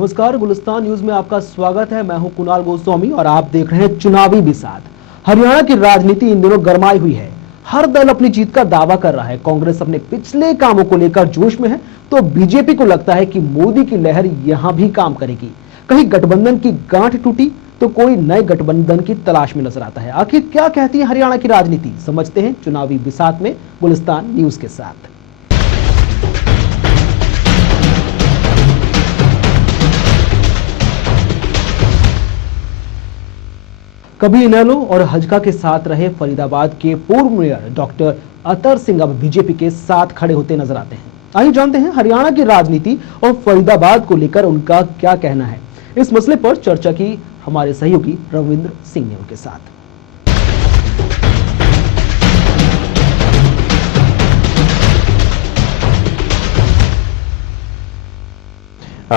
नमस्कार, गुलिस्तान न्यूज में आपका स्वागत है। मैं हूं कुणाल गोस्वामी और आप देख रहे हैं चुनावी बिसात। हरियाणा की राजनीति इन दिनों गरमाई हुई है। हर दल अपनी जीत का दावा कर रहा है। कांग्रेस अपने पिछले कामों को लेकर जोश में है, तो बीजेपी को लगता है कि मोदी की लहर यहां भी काम करेगी। कहीं गठबंधन की गांठ टूटी तो कोई नए गठबंधन की तलाश में नजर आता है। आखिर क्या कहती है हरियाणा की राजनीति, समझते हैं चुनावी बिसात में गुलिस्तान न्यूज के साथ। कभी इनेलो और हजका के साथ रहे फरीदाबाद के पूर्व मेयर डॉक्टर अतर सिंह अब बीजेपी के साथ खड़े होते नजर आते हैं। आइए जानते हैं हरियाणा की राजनीति और फरीदाबाद को लेकर उनका क्या कहना है। इस मसले पर चर्चा की हमारे सहयोगी रविंद्र सिंह ने उनके साथ।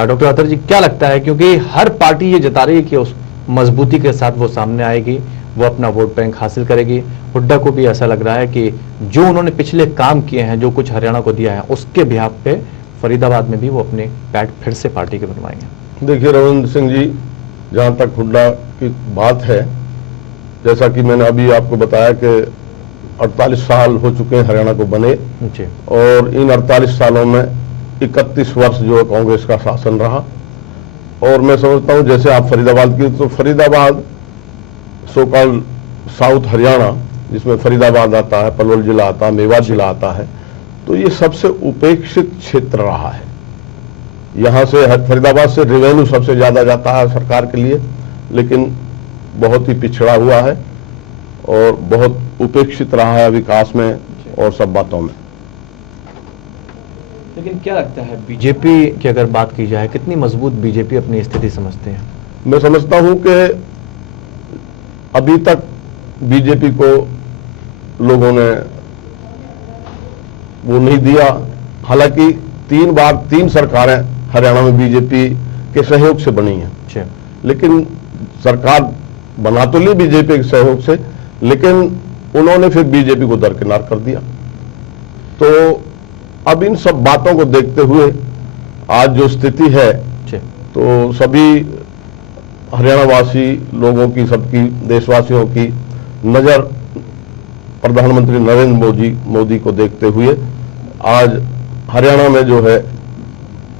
डॉक्टर अतर जी, क्या लगता है, क्योंकि हर पार्टी ये जता रही है कि उस मजबूती के साथ वो सामने आएगी, वो अपना वोट बैंक हासिल करेगी। हुड्डा को भी ऐसा लग रहा है कि जो उन्होंने पिछले काम किए हैं, जो कुछ हरियाणा को दिया है, उसके बिहाफ पे फरीदाबाद में भी वो अपने पैड फिर से पार्टी के बनवाएंगे। देखिए रविंद्र सिंह जी, जहाँ तक हुड्डा की बात है, जैसा कि मैंने अभी आपको बताया कि 48 साल हो चुके हैं हरियाणा को बने जी। और इन 48 सालों में 31 वर्ष जो है कांग्रेस का शासन रहा। और मैं समझता हूं, जैसे आप फरीदाबाद की, तो फरीदाबाद सोकॉल साउथ हरियाणा, जिसमें फरीदाबाद आता है, पलवल जिला आता है, मेवात जिला आता है, तो ये सबसे उपेक्षित क्षेत्र रहा है। यहाँ से फरीदाबाद से रेवेन्यू सबसे ज्यादा जाता है सरकार के लिए, लेकिन बहुत ही पिछड़ा हुआ है और बहुत उपेक्षित रहा है विकास में और सब बातों में। लेकिन क्या लगता है, बीजेपी की अगर बात की जाए, कितनी मजबूत बीजेपी अपनी स्थिति समझते हैं? मैं समझता हूं कि अभी तक बीजेपी को लोगों ने वो नहीं दिया। हालांकि 3 बार 3 सरकारें हरियाणा में बीजेपी के सहयोग से बनी हैं, लेकिन सरकार बना तो ली बीजेपी के सहयोग से, लेकिन उन्होंने फिर बीजेपी को दरकिनार कर दिया। तो अब इन सब बातों को देखते हुए आज जो स्थिति है, तो सभी हरियाणा वासी लोगों की, सबकी, देशवासियों की नजर प्रधानमंत्री नरेंद्र मोदी को देखते हुए आज हरियाणा में जो है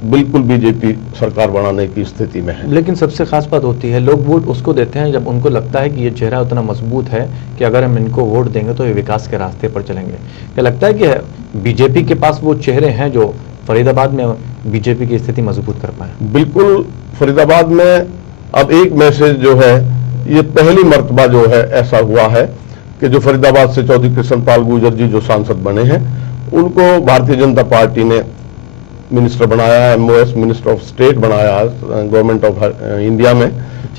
बिल्कुल बीजेपी सरकार बनाने की स्थिति में है। लेकिन सबसे खास बात होती है, लोग वोट उसको देते हैं जब उनको लगता है कि ये चेहरा उतना मजबूत है कि अगर हम इनको वोट देंगे तो ये विकास के रास्ते पर चलेंगे। क्या लगता है कि बीजेपी के पास वो चेहरे हैं जो फरीदाबाद में बीजेपी की स्थिति मजबूत कर पाए? बिल्कुल। फरीदाबाद में अब एक मैसेज जो है, ये पहली मर्तबा जो है ऐसा हुआ है कि जो फरीदाबाद से चौधरी कृष्णपाल गुर्जर जी जो सांसद बने हैं, उनको भारतीय जनता पार्टी ने मिनिस्टर बनाया है, MOS मिनिस्टर ऑफ स्टेट बनाया है गवर्नमेंट ऑफ इंडिया में।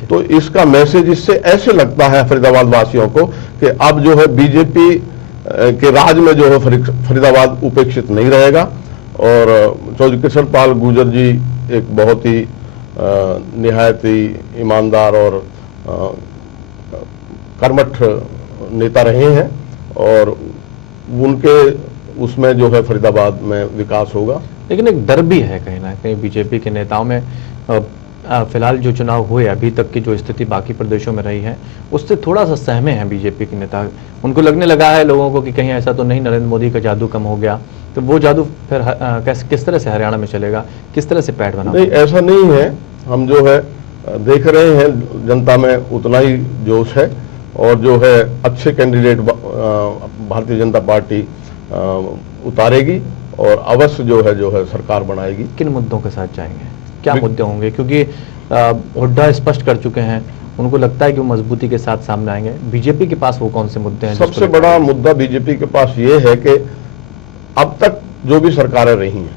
तो इसका मैसेज इससे ऐसे लगता है फरीदाबाद वासियों को कि अब जो है बीजेपी के राज में जो है फरीदाबाद उपेक्षित नहीं रहेगा। और चौधरी कृष्णपाल गुर्जर जी एक बहुत ही निहायत ही ईमानदार और कर्मठ नेता रहे हैं और उनके उसमें जो है फरीदाबाद में विकास होगा। लेकिन एक डर भी है कहीं ना कहीं बीजेपी के नेताओं में। फिलहाल जो चुनाव हुए, अभी तक की जो स्थिति बाकी प्रदेशों में रही है, उससे थोड़ा सा सहमे हैं बीजेपी के नेता। उनको लगने लगा है लोगों को कि कहीं ऐसा तो नहीं नरेंद्र मोदी का जादू कम हो गया, तो वो जादू फिर किस तरह से हरियाणा में चलेगा, किस तरह से पैड बना? नहीं, ऐसा नहीं है। हम जो है देख रहे हैं जनता में उतना ही जोश है और जो है अच्छे कैंडिडेट भारतीय जनता पार्टी उतारेगी और अवश्य जो है सरकार बनाएगी। किन मुद्दों के साथ जाएंगे, क्या मुद्दे होंगे? क्योंकि हुड्डा स्पष्ट कर चुके हैं, उनको लगता है कि वो मजबूती के साथ सामने आएंगे। बीजेपी के पास वो कौन से मुद्दे हैं? सबसे बड़ा मुद्दा बीजेपी के पास ये है कि अब तक जो भी सरकारें रही हैं,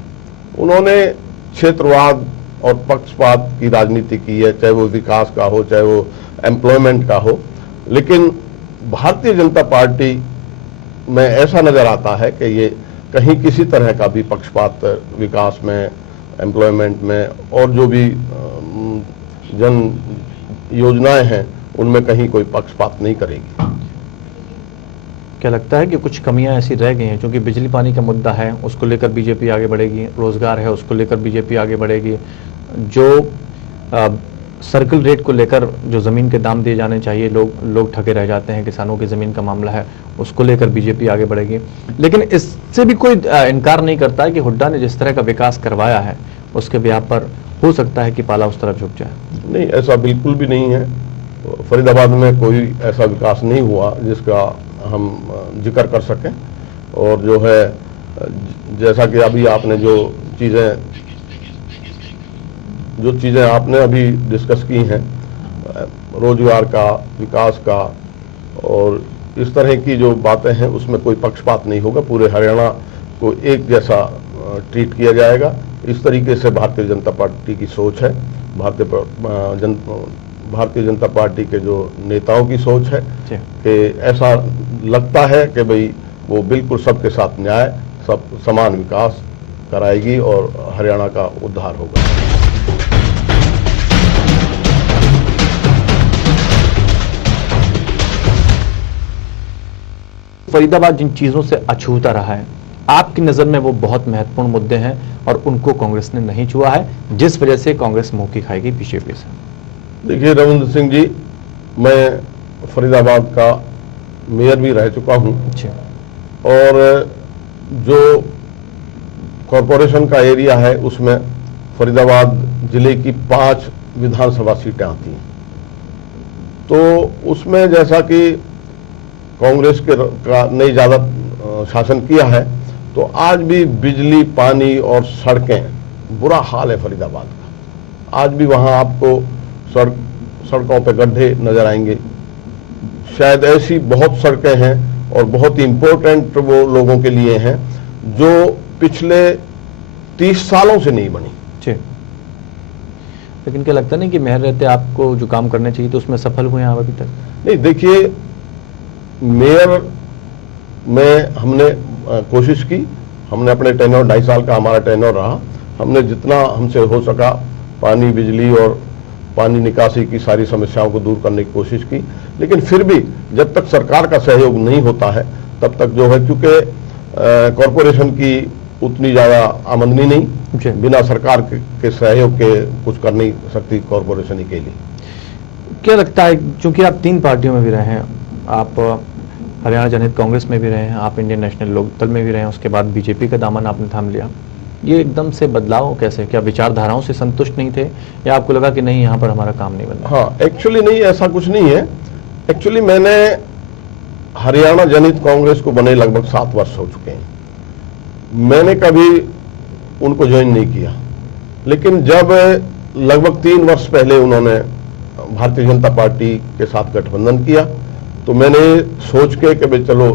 उन्होंने क्षेत्रवाद और पक्षपात की राजनीति की है, चाहे वो विकास का हो, चाहे वो एम्प्लॉयमेंट का हो। लेकिन भारतीय जनता पार्टी में ऐसा नजर आता है कि ये कहीं किसी तरह का भी पक्षपात विकास में, एम्प्लॉयमेंट में और जो भी जन योजनाएं हैं उनमें कहीं कोई पक्षपात नहीं करेगी। क्या लगता है कि कुछ कमियां ऐसी रह गई हैं? क्योंकि बिजली पानी का मुद्दा है, उसको लेकर बीजेपी आगे बढ़ेगी, रोजगार है, उसको लेकर बीजेपी आगे बढ़ेगी, जो सर्कल रेट को लेकर जो ज़मीन के दाम दिए जाने चाहिए, लोग ठगे रह जाते हैं, किसानों की ज़मीन का मामला है, उसको लेकर बीजेपी आगे बढ़ेगी। लेकिन इससे भी कोई इनकार नहीं करता है कि हुड्डा ने जिस तरह का विकास करवाया है उसके ब्याह पर हो सकता है कि पाला उस तरफ झुक जाए। नहीं, ऐसा बिल्कुल भी नहीं है। फरीदाबाद में कोई ऐसा विकास नहीं हुआ जिसका हम जिक्र कर सकें। और जो है, जैसा कि अभी आपने जो चीज़ें आपने अभी डिस्कस की हैं, रोजगार का, विकास का और इस तरह की जो बातें हैं, उसमें कोई पक्षपात नहीं होगा। पूरे हरियाणा को एक जैसा ट्रीट किया जाएगा। इस तरीके से भारतीय जनता पार्टी की सोच है, भारतीय जनता पार्टी के जो नेताओं की सोच है कि ऐसा लगता है कि भाई वो बिल्कुल सबके साथ न्याय, सब समान विकास कराएगी और हरियाणा का उद्धार होगा। फरीदाबाद जिन चीजों से अछूता रहा है, आपकी नजर में वो बहुत महत्वपूर्ण मुद्दे हैं और उनको कांग्रेस ने नहीं छुआ है, जिस वजह से कांग्रेस मुंह की खाएगी बीजेपी से। देखिए रविंद्र सिंह जी, मैं फरीदाबाद का मेयर भी रह चुका हूं और जो कॉरपोरेशन का एरिया है उसमें फरीदाबाद जिले की 5 विधानसभा सीटें आती हैं। तो उसमें जैसा कि कांग्रेस ने ज़्यादा शासन किया है, तो आज भी बिजली, पानी और सड़कें, बुरा हाल है फरीदाबाद का। आज भी वहाँ आपको सड़कों पे गड्ढे नजर आएंगे। शायद ऐसी बहुत सड़कें हैं और बहुत इंपॉर्टेंट वो लोगों के लिए हैं जो पिछले 30 सालों से नहीं बनी। लेकिन क्या लगता नहीं कि मेयर रहते आपको जो काम करने चाहिए तो उसमें सफल हुए हैं अभी तक? नहीं, देखिए मेयर में हमने कोशिश की, हमने अपने टेन्योर 2.5 साल का हमारा टेन्योर रहा, हमने जितना हमसे हो सका पानी, बिजली और पानी निकासी की सारी समस्याओं को दूर करने की कोशिश की। लेकिन फिर भी जब तक सरकार का सहयोग नहीं होता है तब तक जो है, क्योंकि कॉरपोरेशन की उतनी ज़्यादा आमदनी नहीं, बिना सरकार के सहयोग के कुछ कर नहीं सकती कॉरपोरेशन के लिए। क्या लगता है, क्योंकि आप 3 पार्टियों में भी रहे हैं, आप हरियाणा जनहित कांग्रेस में भी रहे हैं, आप इंडियन नेशनल लोकदल में भी रहे हैं, उसके बाद बीजेपी का दामन आपने थाम लिया, ये एकदम से बदलाव कैसे? क्या विचारधाराओं से संतुष्ट नहीं थे या आपको लगा कि नहीं यहाँ पर हमारा काम नहीं बन रहा? हाँ, एक्चुअली नहीं, ऐसा कुछ नहीं है। एक्चुअली मैंने हरियाणा जनहित कांग्रेस को बने लगभग 7 वर्ष हो चुके हैं। मैंने कभी उनको ज्वाइन नहीं किया, लेकिन जब लगभग 3 वर्ष पहले उन्होंने भारतीय जनता पार्टी के साथ गठबंधन किया तो मैंने सोच के कि भाई चलो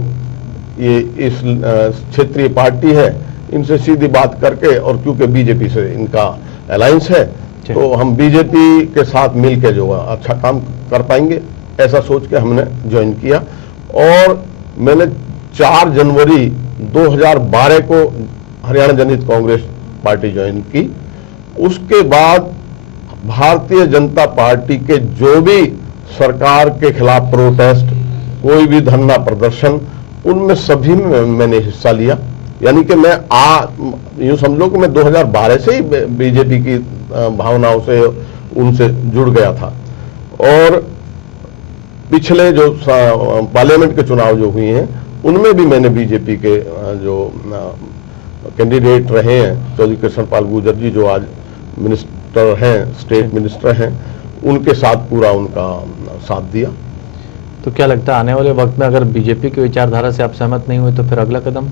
ये इस क्षेत्रीय पार्टी है, इनसे सीधी बात करके, और क्योंकि बीजेपी से इनका अलायंस है तो हम बीजेपी के साथ मिलके जो अच्छा काम कर पाएंगे, ऐसा सोच के हमने ज्वाइन किया। और मैंने 4 जनवरी 2012 को हरियाणा जनहित कांग्रेस पार्टी ज्वाइन की। उसके बाद भारतीय जनता पार्टी के जो भी सरकार के खिलाफ प्रोटेस्ट, कोई भी धरना प्रदर्शन, उनमें सभी में मैंने हिस्सा लिया। यानी कि मैं यूं समझो कि मैं 2012 से ही बीजेपी की भावनाओं से, उनसे जुड़ गया था। और पिछले जो पार्लियामेंट के चुनाव जो हुए हैं उनमें भी मैंने बीजेपी के जो कैंडिडेट रहे हैं, चौधरी कृष्णपाल गुर्जर जी जो आज मिनिस्टर हैं, स्टेट मिनिस्टर हैं, उनके साथ पूरा उनका साथ दिया। तो क्या लगता है आने वाले वक्त में अगर बीजेपी की विचारधारा से आप सहमत नहीं हुए तो फिर अगला कदम?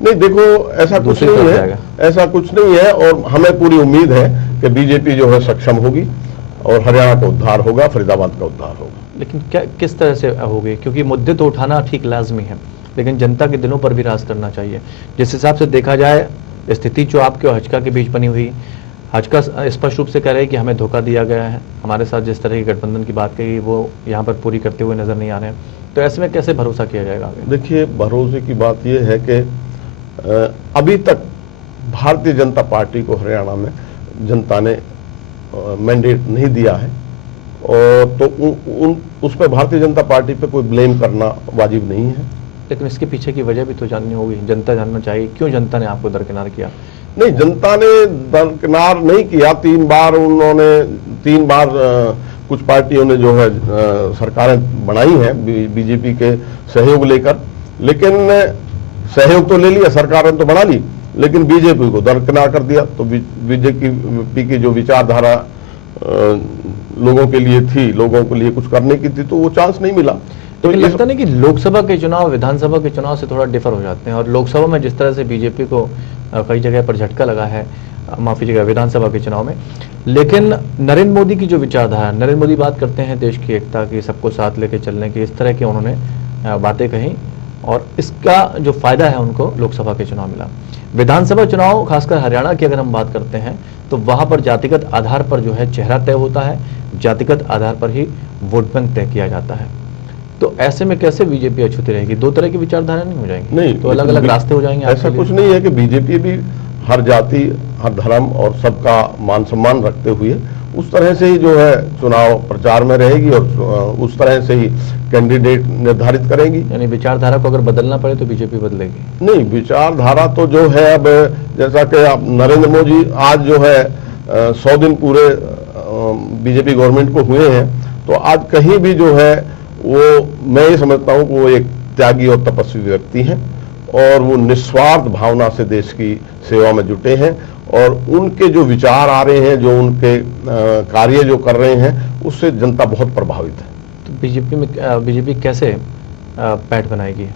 नहीं, देखो ऐसा कुछ नहीं है, ऐसा कुछ नहीं है। और हमें पूरी उम्मीद है कि बीजेपी जो है सक्षम होगी और हरियाणा का उद्धार होगा, फरीदाबाद का उद्धार होगा। लेकिन क्या किस तरह से होगी? क्योंकि मुद्दे तो उठाना ठीक लाजमी है, लेकिन जनता के दिलों पर भी राज करना चाहिए। जिस हिसाब से देखा जाए स्थिति जो आपके और हजका के बीच बनी हुई, हजका स्पष्ट रूप से कह रहे हैं कि हमें धोखा दिया गया है, हमारे साथ जिस तरह की गठबंधन की बात कही वो यहाँ पर पूरी करते हुए नजर नहीं आ रहे हैं, तो ऐसे में कैसे भरोसा किया जाएगा आगे? देखिए, भरोसे की बात यह है कि अभी तक भारतीय जनता पार्टी को हरियाणा में जनता ने मैंडेट नहीं दिया है, और तो उस पर भारतीय जनता पार्टी पे कोई ब्लेम करना वाजिब नहीं है। लेकिन इसके पीछे की वजह भी तो जाननी होगी, जनता जानना चाहिए क्यों जनता ने आपको दरकिनार किया, नहीं, जनता ने दरकिनार नहीं किया। 3 बार कुछ पार्टियों ने जो है सरकारें बनाई हैं बीजेपी के सहयोग लेकर, लेकिन सहयोग तो ले लिया, सरकारें तो बना ली, लेकिन बीजेपी को दरकिनार कर दिया। तो बीजेपी की जो विचारधारा लोगों के लिए थी, लोगों के लिए कुछ करने की थी, तो वो चांस नहीं मिला। तो लगता नहीं कि लोकसभा के चुनाव विधानसभा के चुनाव से थोड़ा डिफर हो जाते हैं, और लोकसभा में जिस तरह से बीजेपी को कई जगह पर झटका लगा है, माफी जगह विधानसभा के चुनाव में, लेकिन नरेंद्र मोदी की जो विचारधारा, नरेंद्र मोदी बात करते हैं देश की एकता की, सबको साथ लेके चलने की, इस तरह की उन्होंने बातें कही, और इसका जो फायदा है उनको लोकसभा के चुनाव मिला। विधानसभा चुनाव खासकर हरियाणा की अगर हम बात करते हैं तो वहां पर जातिगत आधार पर जो है चेहरा तय होता है, जातिगत आधार पर ही वोट बैंक तय किया जाता है। तो ऐसे में कैसे बीजेपी अछूती रहेगी? दो तरह की विचारधारा नहीं हो जाएंगी? नहीं, तो अलग अलग रास्ते हो जाएंगे? ऐसा कुछ नहीं है कि बीजेपी भी हर जाति, हर धर्म और सबका मान सम्मान रखते हुए उस तरह से ही जो है चुनाव प्रचार में रहेगी और उस तरह से ही कैंडिडेट निर्धारित करेगी। यानी विचारधारा को अगर बदलना पड़े तो बीजेपी बदलेगी? नहीं, विचारधारा तो जो है, अब जैसा कि आप नरेंद्र मोदी आज जो है 100 दिन पूरे बीजेपी गवर्नमेंट को हुए हैं, तो आज कहीं भी जो है वो, मैं ये समझता हूं कि वो एक त्यागी और तपस्वी व्यक्ति हैं और वो निस्वार्थ भावना से देश की सेवा में जुटे हैं, और उनके जो विचार आ रहे हैं, जो उनके कार्य जो कर रहे हैं, उससे जनता बहुत प्रभावित है। तो बीजेपी कैसे पैठ बनाएगी?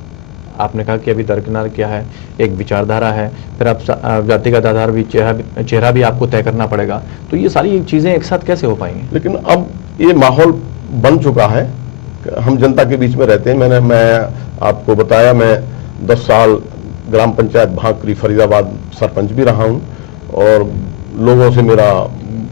आपने कहा कि अभी दरकिनार किया है, एक विचारधारा है, फिर आप जातिगत आधार भी, चेहरा भी आपको तय करना पड़ेगा, तो ये सारी चीजें एक साथ कैसे हो पाएंगी? लेकिन अब ये माहौल बन चुका है, हम जनता के बीच में रहते हैं। मैं आपको बताया, मैं 10 साल ग्राम पंचायत भाकरी फरीदाबाद सरपंच भी रहा हूं, और लोगों से मेरा,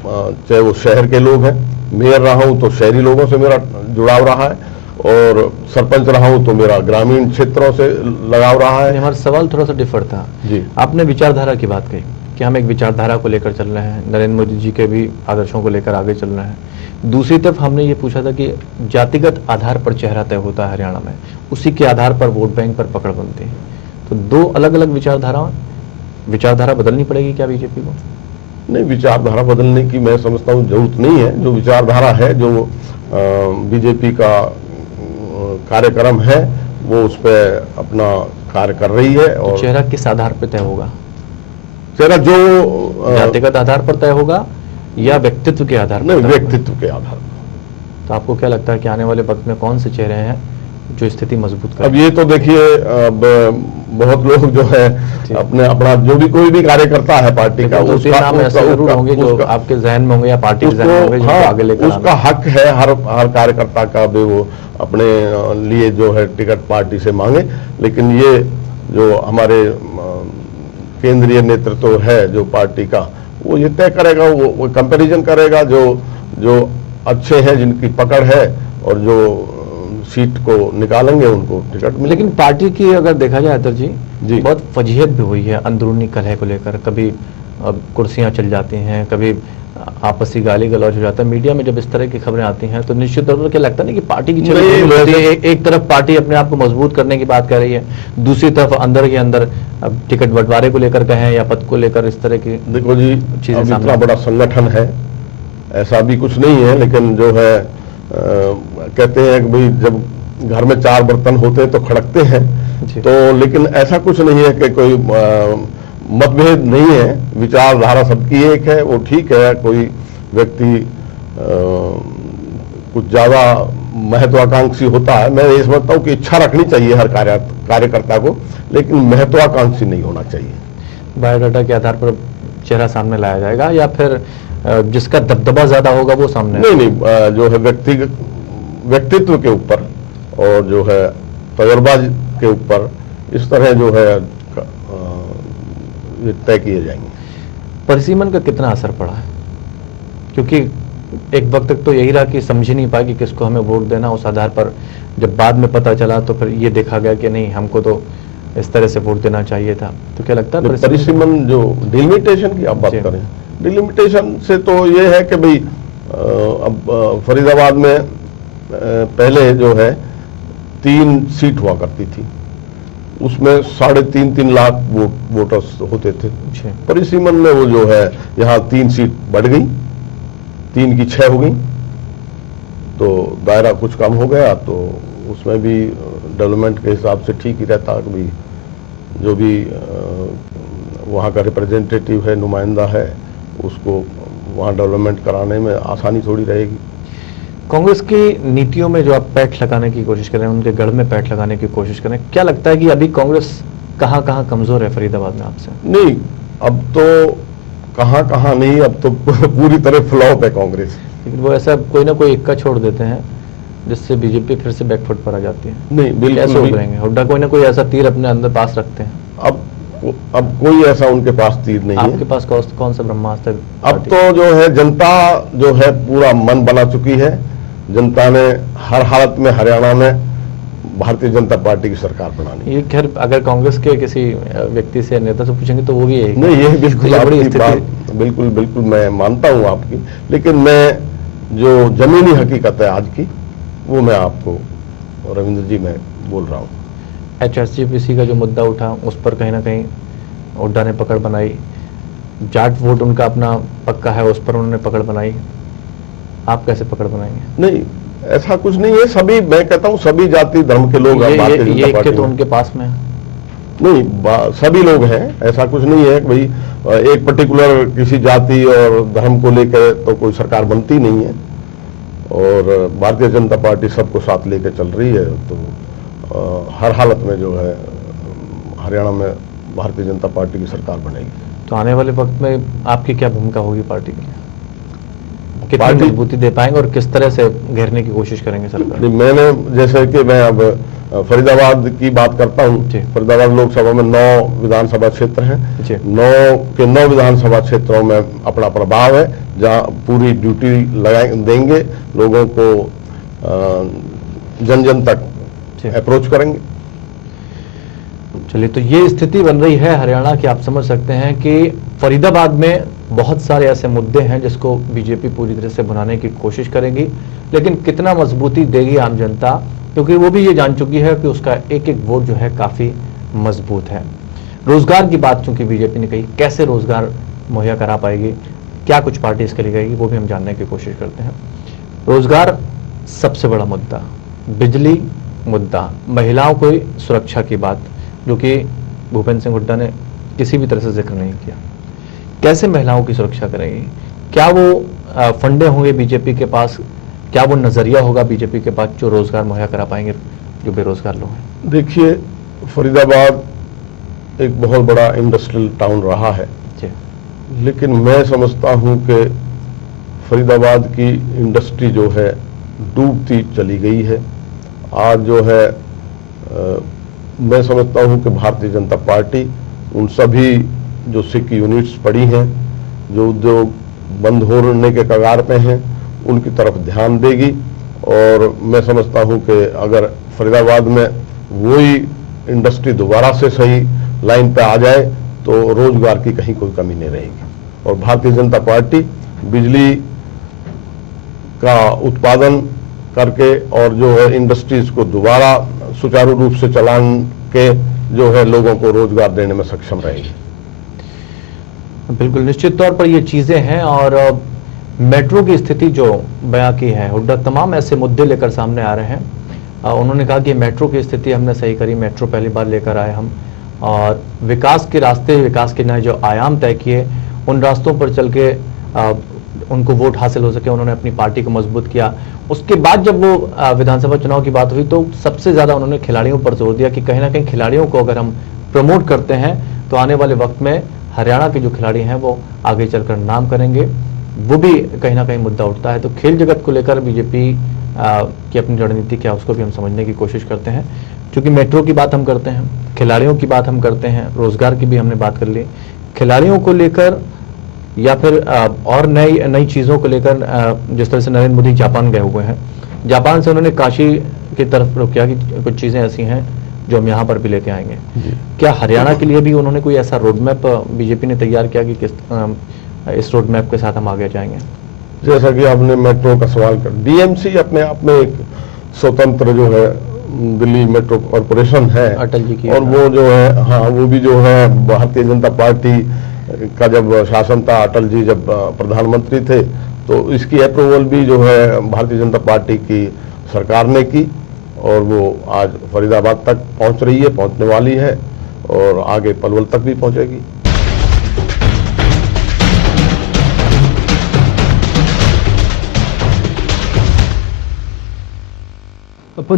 चाहे वो शहर के लोग हैं, मेयर रहा हूं तो शहरी लोगों से मेरा जुड़ाव रहा है, और सरपंच रहा हूं तो मेरा ग्रामीण क्षेत्रों से लगाव रहा है। हमारा सवाल थोड़ा सा डिफर था जी। आपने विचारधारा की बात कही कि हम एक विचारधारा को लेकर चल रहे हैं, नरेंद्र मोदी जी के भी आदर्शों को लेकर आगे चल रहे हैं। दूसरी तरफ हमने ये पूछा था कि जातिगत आधार पर चेहरा तय होता है हरियाणा में, उसी के आधार पर वोट बैंक पर पकड़ बनती है। तो दो अलग अलग विचारधारा बदलनी पड़ेगी क्या बीजेपी को? नहीं, विचारधारा बदलने की मैं समझता हूँ जरूरत नहीं है। जो विचारधारा है, जो बीजेपी का कार्यक्रम है, वो उस पर अपना कार्य कर रही है। और चेहरा किस आधार पर तय होगा? चेहरा जो जातिगत आधार पर तय होगा या व्यक्तित्व के आधार पर? नहीं, व्यक्तित्व के आधार पर। तो आपको क्या लगता है कि आने वाले वक्त में कौन से चेहरे हैं जो स्थिति मजबूत करें? अब ये तो देखिए, अब बहुत लोग जो है अपना जो भी कोई भी कार्य करता है पार्टी का, उसका नाम ऐसे जरूर होंगे जो आपके जहन में होंगे या पार्टी के जहन में होंगे, जिनको आगे लेकर उसका हक है हर कार्यकर्ता का भी, वो अपने लिए जो है टिकट पार्टी से मांगे। लेकिन ये जो हमारे केंद्रीय नेतृत्व है जो पार्टी का, वो ये तय करेगा, वो कंपैरिजन करेगा, जो अच्छे हैं, जिनकी पकड़ है, और जो सीट को निकालेंगे उनको टिकट मिलेगा। लेकिन पार्टी की अगर देखा जाए अतर जी, बहुत फजीहत भी हुई है अंदरूनी कलह को लेकर। कभी कुर्सियां चल जाती हैं, कभी आपसी गाली गलौज हो जाता है। मीडिया में जब इस तरह की खबरें आती हैं तो निश्चित तौर पर क्या लगता नहीं कि पार्टी की एक तरफ पार्टी अपने आप को मजबूत करने की बात कर रही है, दूसरी तरफ अंदर के अंदर टिकट बंटवारे को लेकर कहें या पद को लेकर इस तरह की। देखो जी, इतना बड़ा संगठन है, ऐसा भी कुछ नहीं है, लेकिन जो है कहते हैं कि भाई जब घर में 4 बर्तन होते हैं तो खड़कते हैं, तो लेकिन ऐसा कुछ नहीं है कि कोई मतभेद नहीं है। विचारधारा सबकी एक है, वो ठीक है। कोई व्यक्ति कुछ ज्यादा महत्वाकांक्षी होता है, मैं ये समझता हूँ कि इच्छा रखनी चाहिए हर कार्यकर्ता को, लेकिन महत्वाकांक्षी नहीं होना चाहिए। बायोडाटा के आधार पर चेहरा सामने लाया जाएगा या फिर जिसका दबदबा ज्यादा होगा वो सामने? नहीं, जो है व्यक्तित्व के ऊपर और जो है तजर्बा के ऊपर, इस तरह जो है ये तय किए जाएंगे। परिसीमन का कितना असर पड़ा है? क्योंकि एक वक्त तक तो यही रहा कि समझ ही नहीं पाया कि किसको हमें वोट देना। उस आधार पर जब बाद में पता चला तो फिर ये देखा गया कि नहीं, हमको तो इस तरह से वोट देना चाहिए था। तो क्या लगता है परिसीमन, जो डिलिमिटेशन की आप बात करें, डिलिमिटेशन से तो ये है कि भाई अब फरीदाबाद में पहले जो है 3 सीट हुआ करती थी, उसमें 3.5 लाख वोटर्स होते थे। जी। परिसीमन में वो जो है यहाँ 3 सीट बढ़ गई, 3 की 6 हो गई, तो दायरा कुछ कम हो गया। तो उसमें भी डेवलपमेंट के हिसाब से ठीक ही रहता कि भाई जो भी वहाँ का रिप्रेजेंटेटिव है, नुमाइंदा है, उसको वहाँ डेवलपमेंट कराने में आसानी थोड़ी रहेगी। कांग्रेस की नीतियों में जो आप पैठ लगाने की कोशिश कर रहे हैं, उनके गढ़ में पैठ लगाने की कोशिश कर रहे हैं, क्या लगता है कि अभी कांग्रेस कहाँ कहाँ कमजोर है फरीदाबाद में आपसे? नहीं, अब तो कहाँ कहाँ नहीं, अब तो पूरी तरह फ्लॉप है कांग्रेस। लेकिन वो ऐसा कोई ना कोई इक्का छोड़ देते हैं जिससे बीजेपी फिर से बैकफुट पर आ जाती है। नहीं, बिल्कुल कैसे भी उभरेंगे? हुड्डा कोई ना कोई ऐसा तीर अपने अंदर पास रखते हैं। अब कोई ऐसा उनके पास तीर नहीं है। आपके पास कौन सा ब्रह्मास्त्र? अब तो जो है जनता जो है पूरा मन बना चुकी है। जनता ने हर हालत में हरियाणा में भारतीय जनता पार्टी की सरकार बनानी। ये खैर अगर कांग्रेस के किसी व्यक्ति से, नेता से पूछेंगे तो वो भी यही नहीं, ये बिल्कुल बड़ी आपकी बात, बिल्कुल मैं मानता हूँ आपकी, लेकिन मैं जो जमीनी हकीकत है आज की, वो मैं आपको रविंद्र जी मैं बोल रहा हूँ। HSGPC का जो मुद्दा उठा, उस पर कहीं ना कहीं हुड्डा ने पकड़ बनाई। जाट वोट उनका अपना पक्का है, उस पर उन्होंने पकड़ बनाई। आप कैसे पकड़ बनाएंगे? नहीं, ऐसा कुछ नहीं है। सभी, मैं कहता हूँ सभी जाति धर्म के लोग भारतीय जनता पार्टी तो उनके पास में है। नहीं, सभी लोग हैं। ऐसा कुछ नहीं है कि भाई एक पर्टिकुलर किसी जाति और धर्म को लेकर तो कोई सरकार बनती नहीं है, और भारतीय जनता पार्टी सबको साथ लेकर चल रही है। तो हर हालत में जो है हरियाणा में भारतीय जनता पार्टी की सरकार बनेगी। तो आने वाले वक्त में आपकी क्या भूमिका होगी पार्टी की? कितनी पार्टी मजबूती दे पाएंगे और किस तरह से घेरने की कोशिश करेंगे सरकार? मैंने जैसे कि मैं अब फरीदाबाद की बात करता हूँ। फरीदाबाद लोकसभा में 9 विधानसभा क्षेत्र हैं। 9 विधानसभा क्षेत्रों में अपना प्रभाव है, जहाँ पूरी ड्यूटी देंगे, लोगों को जन जन तक अप्रोच करेंगे। चलिए, तो ये स्थिति बन रही है हरियाणा की। आप समझ सकते हैं कि फरीदाबाद में बहुत सारे ऐसे मुद्दे हैं जिसको बीजेपी पूरी तरह से बनाने की कोशिश करेगी, लेकिन कितना मजबूती देगी आम जनता, क्योंकि वो भी ये जान चुकी है कि उसका एक एक वोट जो है काफी मजबूत है। रोजगार की बात चूंकि बीजेपी ने कही, कैसे रोजगार मुहैया करा पाएगी, क्या कुछ पार्टी इसके लिए कहेगी, वो भी हम जानने की कोशिश करते हैं। रोजगार सबसे बड़ा मुद्दा, बिजली मुद्दा, महिलाओं को सुरक्षा की बात, जो कि भूपेंद्र सिंह हुड्डा ने किसी भी तरह से जिक्र नहीं किया। कैसे महिलाओं की सुरक्षा करेंगे? क्या वो फंडे होंगे बीजेपी के पास? क्या वो नजरिया होगा बीजेपी के पास जो रोजगार मुहैया करा पाएंगे जो बेरोजगार लोग हैं? देखिए, फरीदाबाद एक बहुत बड़ा इंडस्ट्रियल टाउन रहा है, लेकिन मैं समझता हूं कि फरीदाबाद की इंडस्ट्री जो है डूबती चली गई है। आज जो है मैं समझता हूं कि भारतीय जनता पार्टी उन सभी जो सिक यूनिट्स पड़ी हैं, जो उद्योग बंद होने के कगार पे हैं, उनकी तरफ ध्यान देगी। और मैं समझता हूं कि अगर फरीदाबाद में वही इंडस्ट्री दोबारा से सही लाइन पे आ जाए तो रोजगार की कहीं कोई कमी नहीं रहेगी। और भारतीय जनता पार्टी बिजली का उत्पादन करके और जो है इंडस्ट्रीज को दोबारा सुचारू रूप से चलाने के जो है लोगों को रोजगार देने में सक्षम रहेगी। बिल्कुल निश्चित तौर पर ये चीजें हैं। और मेट्रो की स्थिति जो बयां की है हुड्डा, तमाम ऐसे मुद्दे लेकर सामने आ रहे हैं। उन्होंने कहा कि मेट्रो की स्थिति हमने सही करी, मेट्रो पहली बार लेकर आए हम, और विकास के रास्ते, विकास के नए जो आयाम तय किए, उन रास्तों पर चल के उनको वोट हासिल हो सके, उन्होंने अपनी पार्टी को मजबूत किया। उसके बाद जब वो विधानसभा चुनाव की बात हुई तो सबसे ज्यादा उन्होंने खिलाड़ियों पर जोर दिया कि कहीं ना कहीं खिलाड़ियों को अगर हम प्रमोट करते हैं तो आने वाले वक्त में हरियाणा के जो खिलाड़ी हैं वो आगे चलकर नाम करेंगे। वो भी कहीं ना कहीं मुद्दा उठता है। तो खेल जगत को लेकर बीजेपी की अपनी रणनीति क्या, उसको भी हम समझने की कोशिश करते हैं। क्योंकि मेट्रो की बात हम करते हैं, खिलाड़ियों की बात हम करते हैं, रोजगार की भी हमने बात कर ली। खिलाड़ियों को लेकर या फिर और नई चीजों को लेकर, जिस तरह से नरेंद्र मोदी जापान गए हुए हैं, जापान से उन्होंने काशी की तरफ रुख किया कि कुछ चीजें ऐसी हैं जो हम यहाँ पर भी लेके आएंगे। क्या हरियाणा के लिए भी उन्होंने कोई ऐसा रोड मैप बीजेपी ने तैयार किया कि इस रोड मैप के साथ हम आगे जाएंगे? जैसा कि आपने मेट्रो का सवाल कर, डीएमसी अपने आप में एक स्वतंत्र जो है दिल्ली मेट्रो कॉरपोरेशन है अटल जी की और वो जो है, हाँ, वो भी जो है भारतीय जनता पार्टी का जब शासन था, अटल जी जब प्रधानमंत्री थे, तो इसकी अप्रूवल भी जो है भारतीय जनता पार्टी की सरकार ने की और वो आज फरीदाबाद तक पहुंच रही है, पहुंचने वाली है और आगे पलवल तक भी पहुंचेगी।